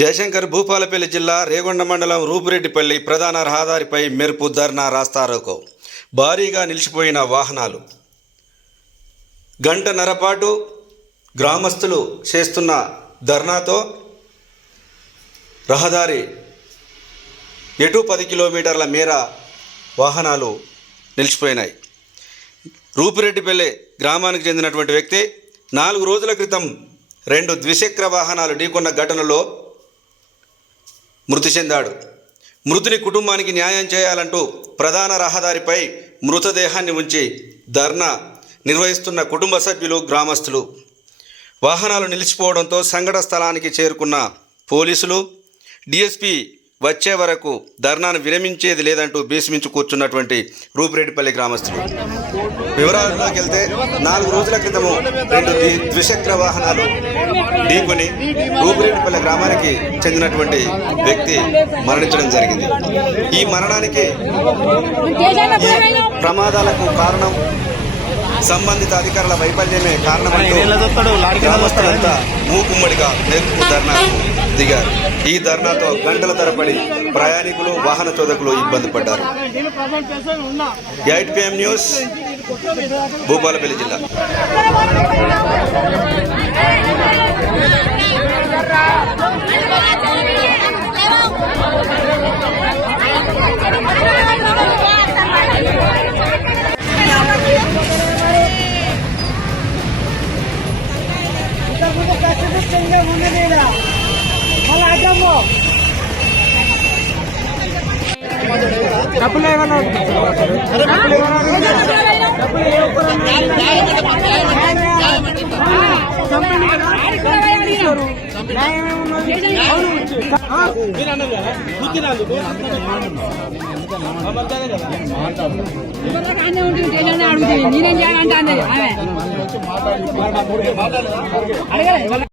జయశంకర్ భూపాలపల్లి జిల్లా రేగొండ మండలం రూపురెడ్డిపల్లి ప్రధాన రహదారిపై మెరుపు ధర్నా రాస్తారోకో. భారీగా నిలిచిపోయిన వాహనాలు. గంటన్నర పాటు గ్రామస్తులు చేస్తున్న ధర్నాతో రహదారి ఎటు 10 కిలోమీటర్ల మేర వాహనాలు నిలిచిపోయినాయి. రూపురెడ్డిపల్లి గ్రామానికి చెందినటువంటి వ్యక్తి 4 రోజుల క్రితం 2 ద్విచక్ర వాహనాలు ఢీకొన్న ఘటనలో మృతి చెందాడు. మృతుని కుటుంబానికి న్యాయం చేయాలంటూ ప్రధాన రహదారిపై మృతదేహాన్ని ఉంచి ధర్నా నిర్వహిస్తున్న కుటుంబ సభ్యులు, గ్రామస్తులు. వాహనాలు నిలిచిపోవడంతో సంఘటన స్థలానికి చేరుకున్న పోలీసులు, డిఎస్పీ వచ్చే వరకు ధర్నాను విరమించేది లేదంటూ బేసిమించు కూర్చున్నటువంటి రూపురెడ్డిపల్లి గ్రామస్తులు. వివరాల్లోకి వెళ్తే 4 రోజుల క్రితము 2 ద్విచక్ర వాహనాలు ఢీకొని రూపురెడ్డిపల్లి గ్రామానికి చెందినటువంటి వ్యక్తి మరణించడం జరిగింది. ఈ మరణానికి, ఈ ప్రమాదాలకు కారణం సంబంధిత అధికారుల వైఫల్యమే కారణమంటూ గ్రామస్తులంతా మూకుమ్మడిగా మెరుపు ధర్నాకు దిగారు. ఈ ధర్నాతో గంటల తరబడి ప్రయాణికులు, వాహన చోదకులు ఇబ్బంది పడ్డారు. 8PM న్యూస్, భూపాలపల్లి జిల్లా. నేనేం చేయాలంటే